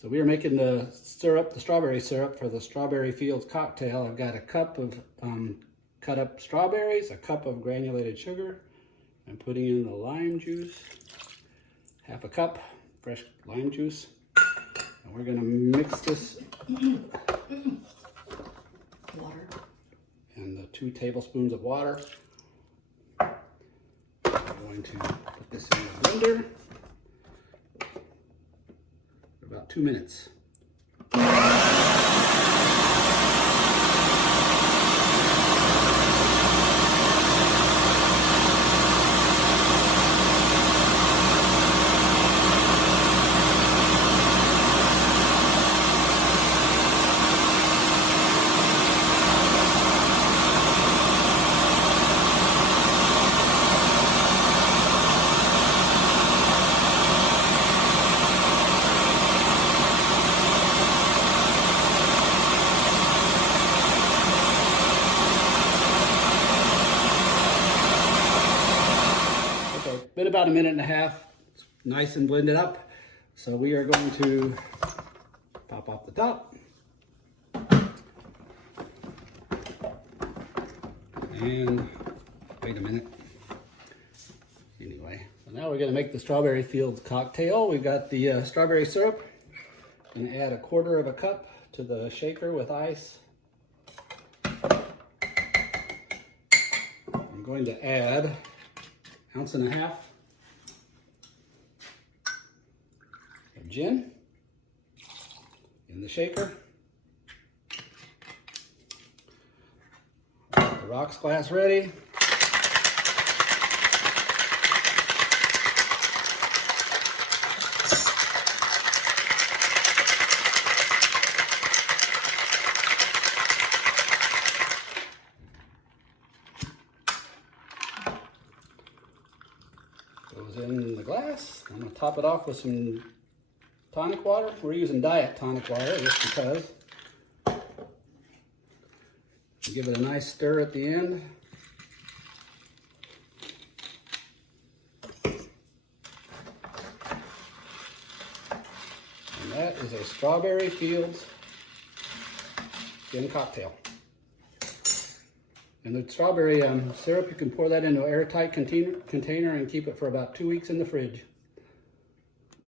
So we are making the syrup, the strawberry syrup for the Strawberry Fields cocktail. I've got a cup of cut up strawberries, a cup of granulated sugar. I'm putting in the lime juice, half a cup fresh lime juice. And we're gonna mix this. Water. And the 2 tablespoons of water. I'm going to put this in the blender for about 2 minutes. Been about 1.5 minutes. It's nice and blended up. So we are going to pop off the top. And wait a minute. Anyway, so now we're gonna make the Strawberry Fields cocktail. We've got the strawberry syrup. I'm gonna add 1/4 of a cup to the shaker with ice. I'm going to add 1.5 ounces of gin in the shaker. The rocks glass ready. Goes in the glass. I'm going to top it off with some tonic water. We're using diet tonic water just because. Give it a nice stir at the end. And that is a Strawberry Fields gin cocktail. And the strawberry syrup, you can pour that into an airtight container and keep it for about 2 weeks in the fridge.